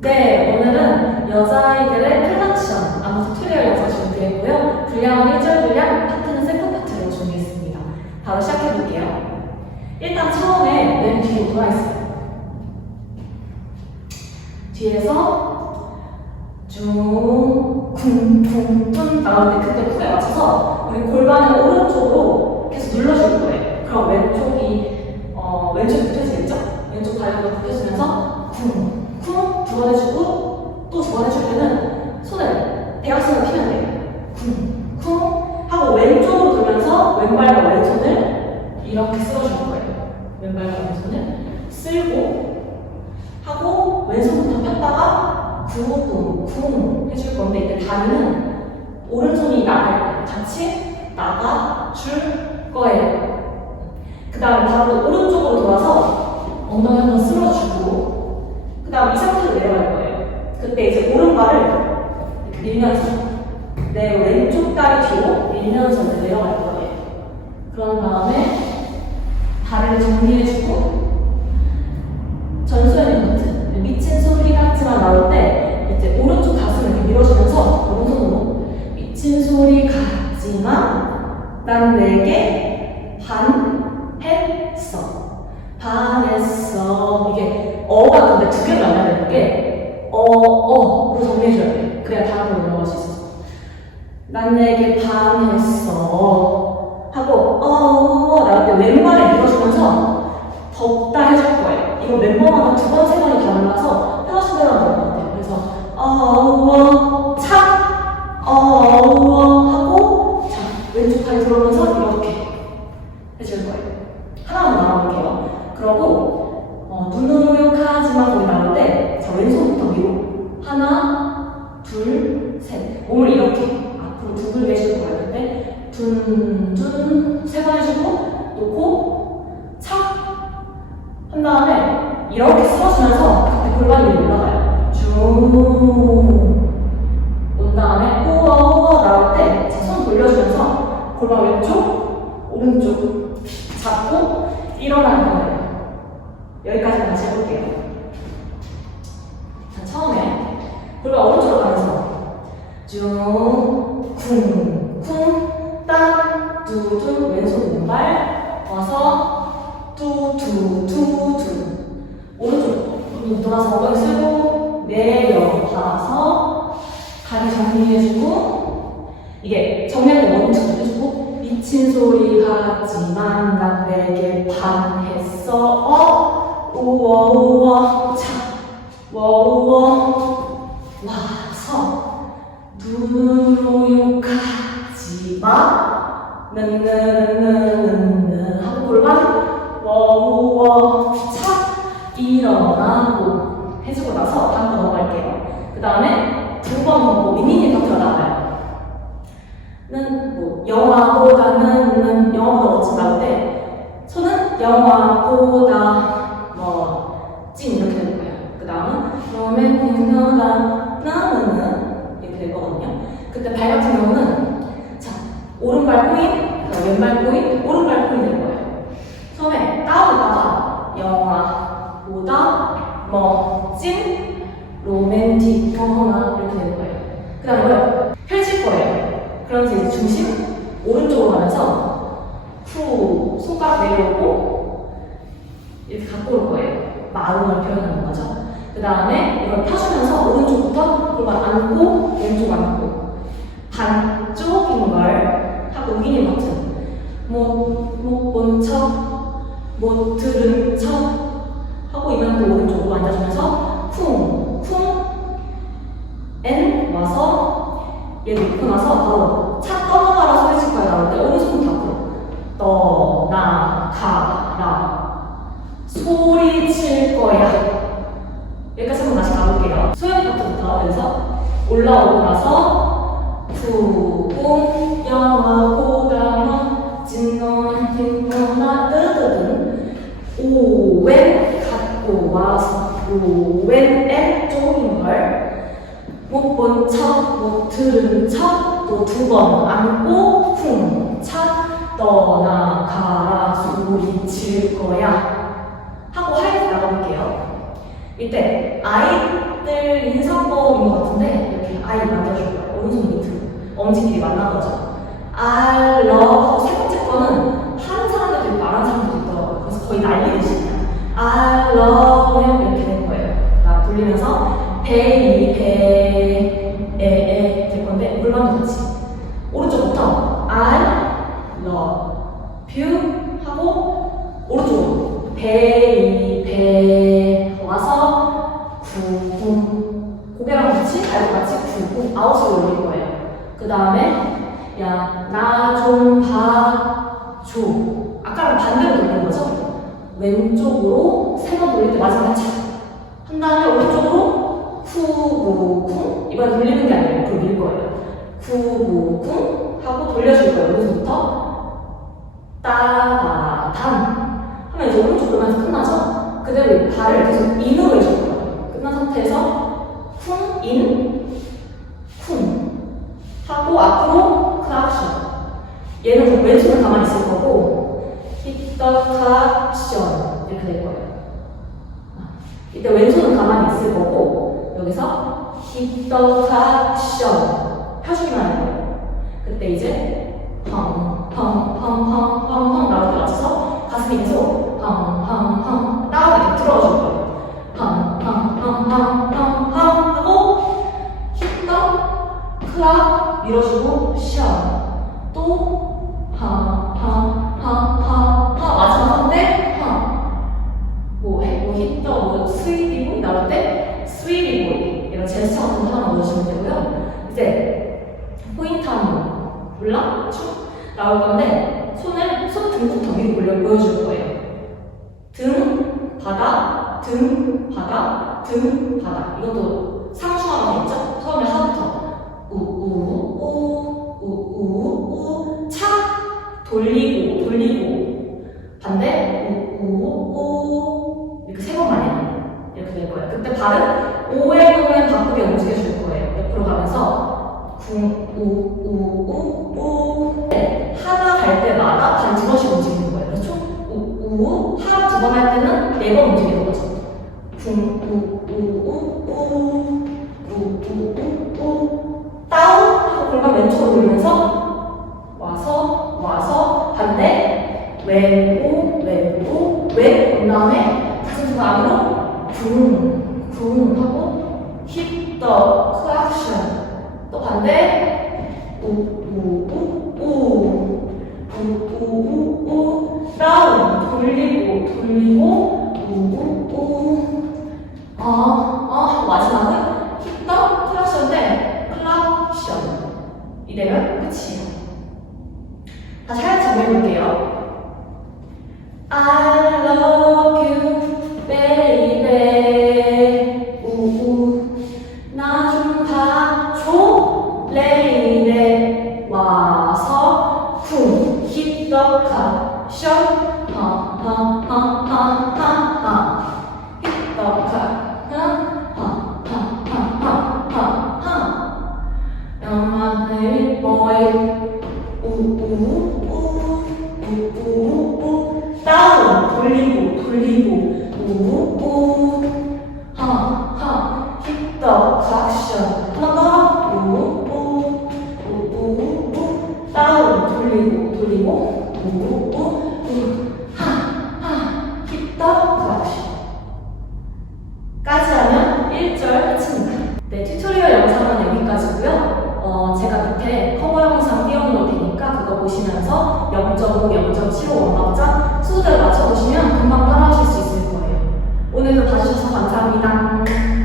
네, 오늘은 여자아이들의 플락션, 아무 튜토리얼 영상 준비했고요. 분량은 1절 분량, 파트는 세컨 파트로 준비했습니다. 바로 시작해볼게요. 일단 처음에 맨 뒤로 돌아있어요. 뒤에서 쭉, 쿵 쿵 쿵 나오는데 그때 쿵에 맞춰서 우리 골반을 오른쪽으로 계속 눌러줄 거예요. 그럼 왼쪽이, 어, 왼쪽이 굽혀지겠죠? 왼쪽 다리가 굽혀지면서 쿵, 해주고 또 해줄 때는 손을 대각선을 피면 돼요. 쿵, 쿵 하고 왼쪽으로 돌면서 왼발과 왼손을 이렇게 쓸어줄 거예요. 왼발과 왼손을 쓸고 하고 왼손부터 폈다가 쿵, 쿵 해줄 건데 이때 다리는 오른손이 나갈 같이 나가 줄 거예요. 그 다음에 바로 오른쪽으로 돌아서 엉덩이 한번 그 다음 이 상태로 내려갈 거예요. 그때 이제 오른발을 밀면서 내 왼쪽 다리 뒤로 밀면서 내려갈 거예요. 그런 다음에 다리를 정리해주고 전수현이 버튼 미친 소리 같지만 나올 때 이제 오른쪽 가슴을 이렇게 밀어주면서 오른손으로 미친 소리 같지만 난 내게 반했어 반했어 이게 어가 근데 두 개를 만나야 되는 게 어어로 정리해줘야 돼. 그래야 다음으로 넘어갈 수 있어서. 난 내게 반했어. 하고 어어 나올 때 왼발을 밀어주면서 덥다 해줄 거예요 이거 멤버마다 두 번, 세 번이 달라서 둘 셋. 몸을 이렇게 앞으로 두들겨 해줄 거예요 그때 둔 둔 세 번 해주고 놓고 착 한 다음에 이렇게 쓸어주면서 그때 골반이 위로 올라가요. 쭉 온 다음에 우와 우와 나올 때 손 돌려주면서 골반 왼쪽 오른쪽 잡고 일어나는 거예요. 여기까지 다시 해볼게요. 자 처음에 골반 오른쪽으로 가면서 쭉 쿵 쿵 땅 두 두 왼손 왼발 와서 두 두 두 두 오른쪽 눈 돌아서 엉덩이 쓰고 내려가서 다리 정리해주고 이게 정리할 때 원투 해주고 미친 소리 같지만 난 내게 반했어 어 우와 우와 차 워우워 와 마 는는는는 하고 골반 워우워 차 일어나고 해주고 나서 다음 거 넘어갈게요 그 다음에 두번 보고 미니니 파트가 나와요 는, 뭐, 영화보다는, 는, 영화보다 멋진 나올 때, 손은 영화보다, 뭐, 찐 이렇게 되는 거예요. 그 다음은, 로맨틱 너가, 나는, 이렇게 되거든요. 그때 발 같은 경우는, 자, 오른발 포인, 그 왼발 포인, 오른발 되는 거예요. 처음에 따오다가, 영화보다, 멋진, 로맨틱 너나, 이렇게 되는 거예요. 그 다음에? 펼칠 거예요. 그러면서 이제 중심 오른쪽으로 가면서 후 손가락 내려오고 이렇게 갖고 올 거예요. 마음을 표현하는 거죠. 그 다음에 이걸 펴주면서 오른쪽부터 골반 안고 왼쪽 안고 19거나 뜨드는 오웬 갖고 와서 오웬의 쪽인 걸못 본 척, 못 들은 척, 또 두 번 안고 쿵차 떠나가라 소리칠 거야 하고 하이트 나가볼게요. 이때 아이들 인성법인 것 같은데 이렇게 아이 만져줘요. 오른손 밑으로 엄지끼리 만난 거죠. 아, I love 세 번째 거는 난리듯이 그냥 I love you 이렇게 된 거예요. 나 돌리면서 배이 배에에 될 건데 물론도 같이 오른쪽부터 I love you 하고 오른쪽으로 배이 배 와서 구궁 고개랑 같이 발도 같이 구궁 아웃으로 올릴 거예요. 그 다음에 야 나 좀 봐줘 아까랑 반대로 돌리는 거죠? 왼쪽으로 세 번 돌릴 때 마지막에 착한 다음에 오른쪽으로 후구궁 이번엔 돌리는 게 아니고 밀 거예요. 후구궁 하고 돌려줄 거예요. 여기서부터 따다단 하면 이제 오른쪽 돌면서 끝나죠? 그대로 이 발을 계속 인으로 해줄 거예요. 끝난 상태에서 쿵, 인, 쿵 하고 앞으로 크락션 얘는 왼손은 가만히 있을 거고 claption 이렇게 될 거예요. 이때 왼손은 가만히 있을 거고 여기서 펴주기만 할 거예요. 그때 이제 펑펑펑펑펑펑 등 바닥 등 바닥 이것도 상충하면 되겠죠? 처음에 하부터 우 우 우 우 우 우 차 돌리고 돌리고 반대 우 우 우 이렇게 세 번만 해요. 이렇게 될 거예요. 그때 발은 오의 동에 바꾸게 움직여 줄 거예요. 옆으로 가면서 궁 우 우 우 우 하나 갈 때마다 반두 번씩 움직이는 거예요. 그렇죠? 우 우 하나 두 번 할 때는 네 번 움직이는 거죠. 궁우우우우 우우우우 다운 하고 골반 왼쪽으로 돌리면서 와서 와서 반대 왼오 왼오 왼 그 다음에 가슴 등 안으로 쿵쿵 하고 힙더 클락션 또 반대 우우우우 다시 하나 정리해볼게요. I 우우 하하 힙더 클락션 하나 더 우우 우우 다운 돌리고 돌리고 우우 하하 힙더 클락션 까지 하면 1절 끝입니다. 네, 튜토리얼 영상은 여기까지고요. 어, 제가 밑에 커버 영상 띄워놓을 테니까 그거 보시면서 0.5, 0.75 원박자 순서대로 맞춰보시면 금방 오늘도 봐주셔서 감사합니다.